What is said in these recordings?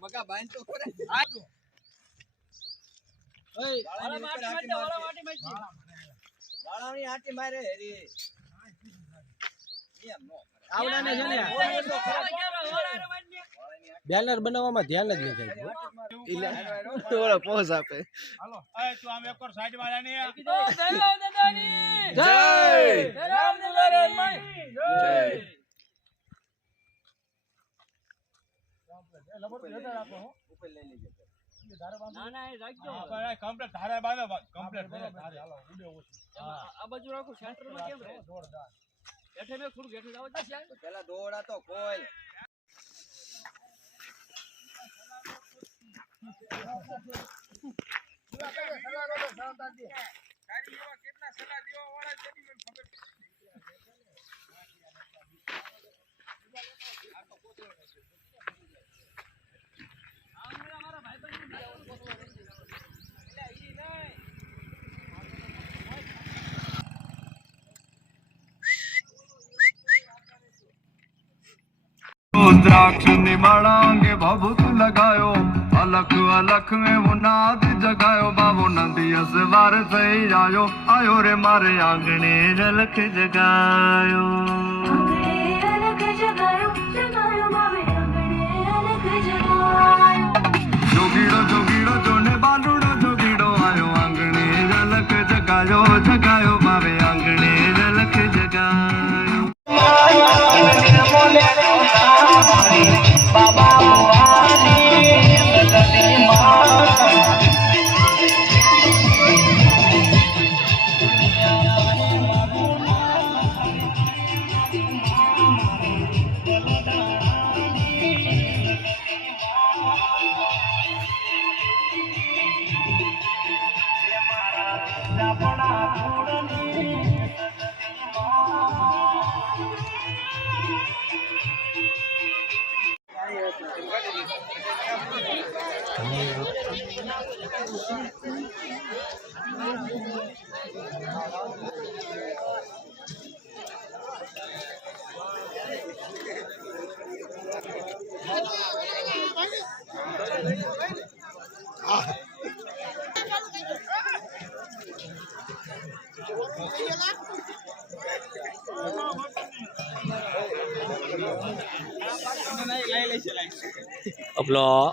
મગા બાંધ તો ખરા. વાળાની આંટી વાળા માટી નો માટી ને? વાળાની આંટી બેનર બનાવવામાં ધ્યાન જ નથી આપ્યું. પોઝ આપે. હાલો. એ તું આમ એક વાર સાઈડમાં જાની ઉપર લઈ લેજે. કમ્પ્લીટ ધારે બાંધો. કમ્પ્લીટ ધારે ઉડે ઓછી. તો પેલા દોડા તો કોઈ દ્રાક્ષ रुद्राक्ष निमाणांगे बाबू तू लगायो। अलख अलख में मुनाद जगायो। बाबो नंदी असवार सही आयो। आयो रे मारे आंगने जलख जगायो। bye ốc lò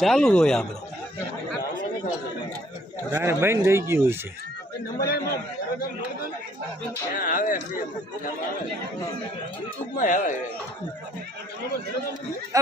ચાલુ હોય આપણે. બંધ થઈ ગયું છે.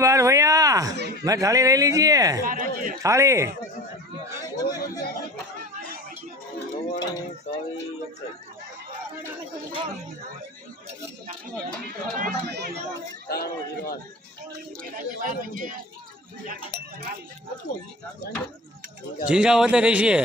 બાર ભૈયા મેં થાળી લઈ લીજીએ. થાળી. જિંજા વધે રહી છીએ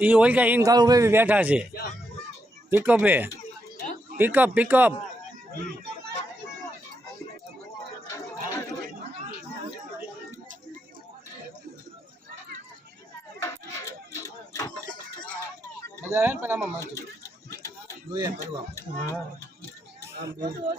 એ ઓલકા ઇન કાળુ ભાઈ બેઠા છે. પિકઅપે પિકઅપ પિકઅપ મજા આવે ને પણ આમાં મારતું જોઈએ ફરવા રાજવી ગયો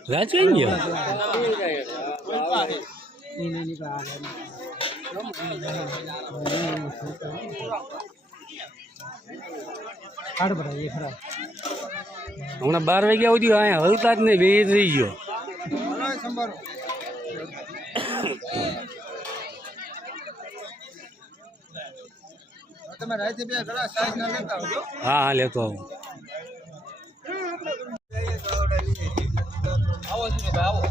બધા એ હમણાં બાર વાગ્યા સુધી અહીંયા હલતા જ નહીં બે થઈ ગયો. તમે રાતે બે ઘણા સાઈઝ ના લેતા આવજો. હા હા લેતો આવું. આવો ભાઈ આવો.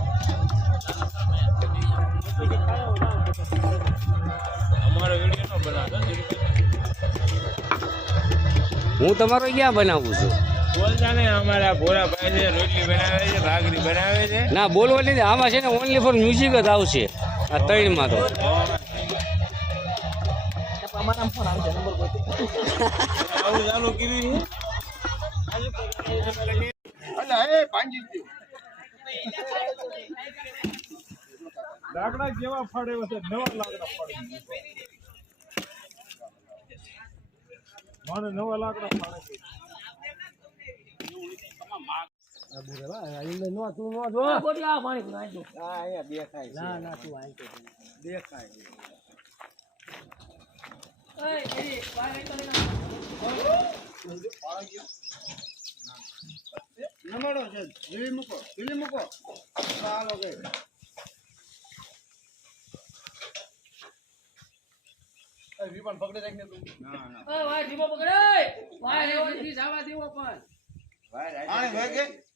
હું તમારો ક્યાં બનાવું છું? બોલતા નહીં અમારા ભોળા ભાઈ છે રોટલી બનાવે છે ભાગરી બનાવે છે. ના બોલવા નહીં આમાં છે ને ઓનલી ફોર મ્યુઝિક જ આવશે. આ ત્રણમાં તો. લાકડા જેવા ફાડે છે નવા લાકડા ફાડે મને નવા લાકડા ફાડે છે. ના ના. નમાડો છે જીવી મૂકો જીવી મૂકો ચાલો કે રીબન પકડી રાખને તું ભાઈ આને ભાગે?